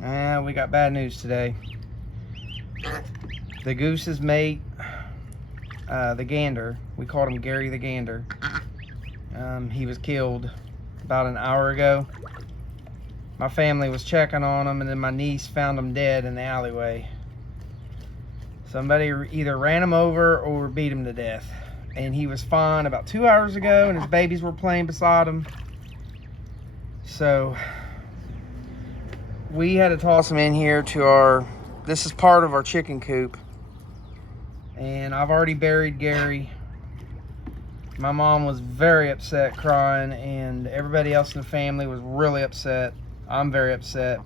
We got bad news today. The goose's mate, the Gander, we called him Gary the Gander. He was killed about an hour ago. My family was checking on him, and then my niece found him dead in the alleyway. Somebody either ran him over or beat him to death. And he was fine about 2 hours ago, and his babies were playing beside him. So we had to toss him in here to our, this is part of our chicken coop. And I've already buried Gary. My mom was very upset, crying, and everybody else in the family was really upset. I'm very upset.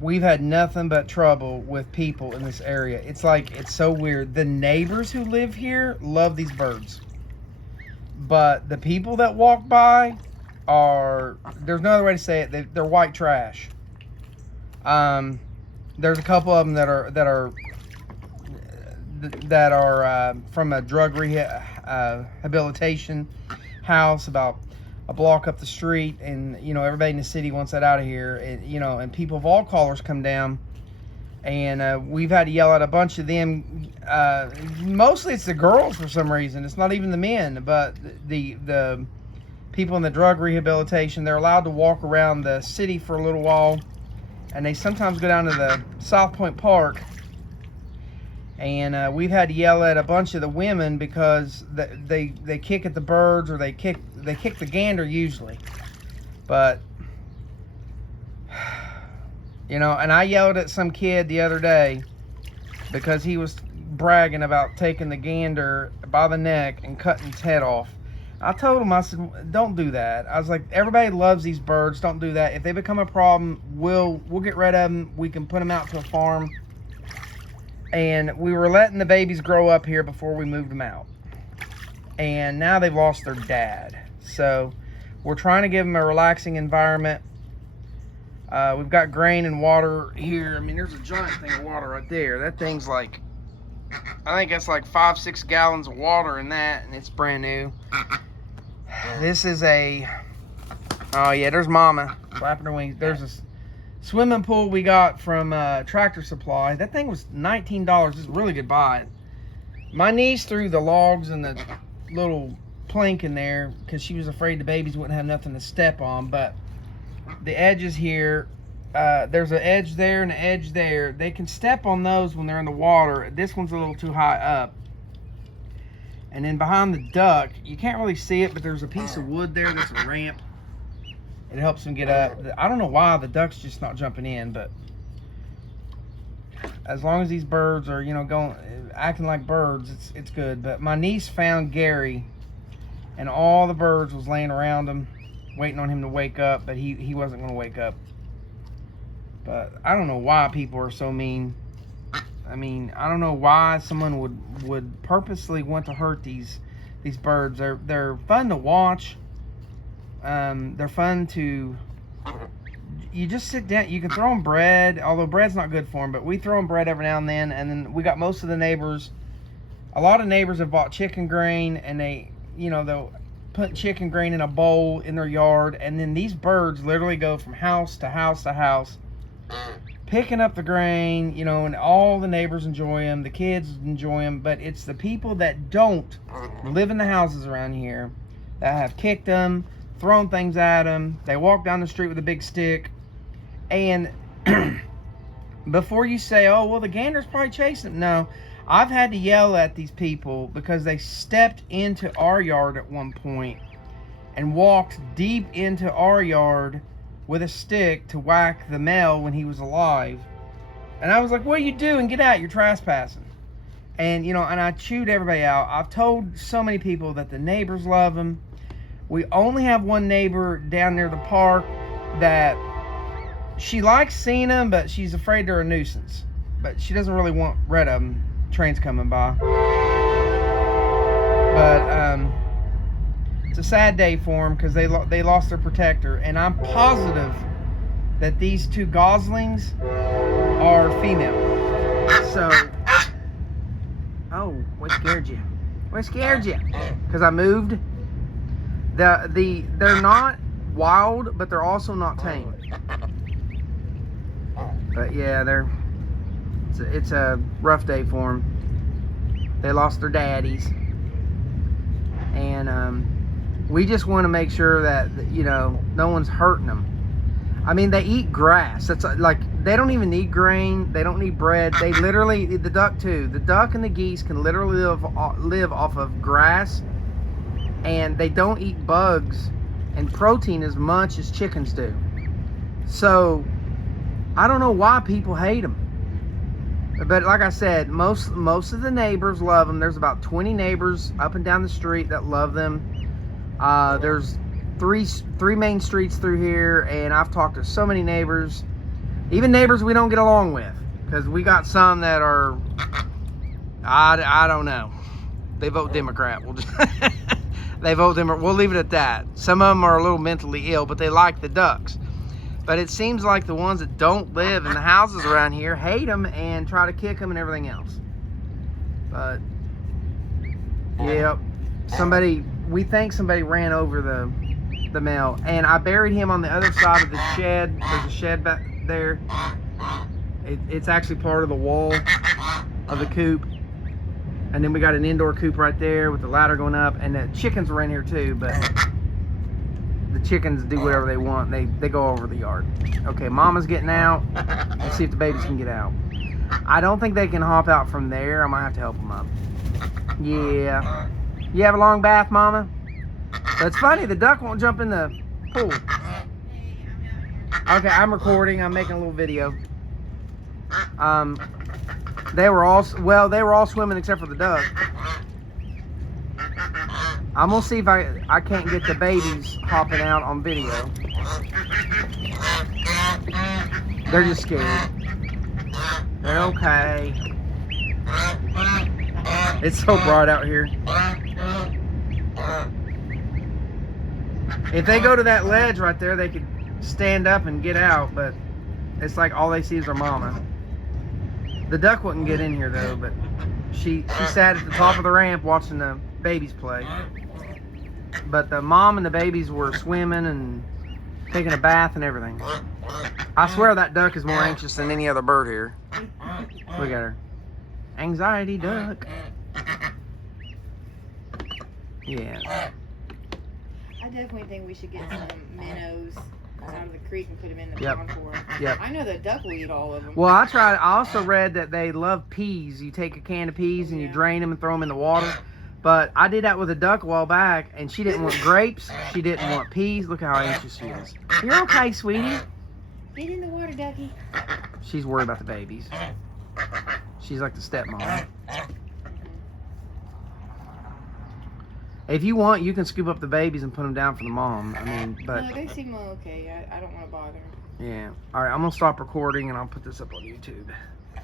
We've had nothing but trouble with people in this area. It's so weird. The neighbors who live here love these birds. But the people that walk by are, there's no other way to say it, they're white trash. There's a couple of them that are from a drug rehabilitation house about a block up the street, and everybody in the city wants that out of here, and and people of all colors come down, and we've had to yell at a bunch of them. Mostly it's the girls for some reason. It's not even the men, but the people in the drug rehabilitation, they're allowed to walk around the city for a little while, and they sometimes go down to the South Point Park. And we've had to yell at a bunch of the women because they kick at the birds, or they kick the gander usually. But and I yelled at some kid the other day because he was bragging about taking the gander by the neck and cutting its head off. I told him, I said, don't do that. I was like, everybody loves these birds. Don't do that. If they become a problem, we'll get rid of them. We can put them out to a farm. And we were letting the babies grow up here before we moved them out. And now they've lost their dad. So we're trying to give them a relaxing environment. We've got grain and water here. I mean, there's a giant thing of water right there. That thing's like, I think that's like 5-6 gallons of water in that, and it's brand new. This is a, oh yeah, there's Mama flapping her wings. There's a swimming pool we got from Tractor Supply. That thing was $19. It's a really good buy. My niece threw the logs and the little plank in there because she was afraid the babies wouldn't have nothing to step on. But the edges here, there's an edge there and an edge there. They can step on those when they're in the water. This one's a little too high up. And then behind the duck, you can't really see it, but there's a piece of wood there that's a ramp. It helps them get up. I don't know why the duck's just not jumping in, but as long as these birds are, acting like birds, it's good. But my niece found Gary, and all the birds was laying around him, waiting on him to wake up, but he wasn't going to wake up. But I don't know why people are so mean. I mean, I don't know why someone would purposely want to hurt these birds. They're fun to watch. They're fun to, you just sit down, you can throw them bread, although bread's not good for them, but we throw them bread every now and then we got most of the neighbors, a lot of neighbors have bought chicken grain, and they'll put chicken grain in a bowl in their yard, and then these birds literally go from house to house to house, picking up the grain, and all the neighbors enjoy them, the kids enjoy them, but it's the people that don't live in the houses around here that have kicked them, throwing things at them. They walk down the street with a big stick, and before you say, oh well, the gander's probably chasing them, no, I've had to yell at these people because they stepped into our yard at one point and walked deep into our yard with a stick to whack the male when he was alive. And I was like, what are you doing? Get out, you're trespassing. And and I chewed everybody out. I've told so many people that the neighbors love them. We only have one neighbor down near the park that she likes seeing them, but she's afraid they're a nuisance. But she doesn't really want rid of them. Trains coming by. But it's a sad day for them because they lost their protector, and I'm positive that these two goslings are female. So, oh, what scared you? What scared you? Because I moved. They're not wild, but they're also not tame. But yeah, it's a rough day for them. They lost their daddies, and we just want to make sure that, you know, no one's hurting them. I mean, they eat grass. That's like, they don't even need grain. They don't need bread. They literally, the duck too. The duck and the geese can literally live off of grass, and they don't eat bugs and protein as much as chickens do. So I don't know why people hate them. But like I said, most of the neighbors love them. There's about 20 neighbors up and down the street that love them. There's three main streets through here, and I've talked to so many neighbors, even neighbors we don't get along with, because we got some that are, I don't know, they vote Democrat. We'll just they vote Democrat. We'll leave it at that. Some of them are a little mentally ill, but they like the ducks. But it seems like the ones that don't live in the houses around here hate them and try to kick them and everything else. But yeah, we think somebody ran over the male, and I buried him on the other side of the shed. There's a shed back there. It's actually part of the wall of the coop, and then we got an indoor coop right there with the ladder going up, and the chickens were in here too, but the chickens do whatever they want. They go over the yard. Okay, mama's getting out. Let's see if the babies can get out. I don't think they can hop out from there. I might have to help them up. Yeah. You have a long bath, mama? That's funny, the duck won't jump in the pool. Okay, I'm recording. I'm making a little video. They were all swimming except for the duck. I'm gonna see if I can't get the babies hopping out on video. They're just scared. They're okay. It's so bright out here. If they go to that ledge right there, they could stand up and get out, but it's like all they see is their mama. The duck wouldn't get in here though, but she sat at the top of the ramp watching the babies play. But the mom and the babies were swimming and taking a bath and everything. I swear that duck is more anxious than any other bird here. Look at her. Anxiety duck. Yeah. I definitely think we should get some minnows out of the creek and put them in the Yep. pond for them. Yep. I know the duck will eat all of them. Well, I also read that they love peas. You take a can of peas and you drain them and throw them in the water. But I did that with a duck a while back, and she didn't want grapes. She didn't want peas. Look how anxious she is. You're okay, sweetie. Get in the water, ducky. She's worried about the babies. She's like the stepmom. If you want, you can scoop up the babies and put them down for the mom. I mean, but... No, they seem okay. I don't want to bother them. Yeah. All right, I'm going to stop recording, and I'll put this up on YouTube.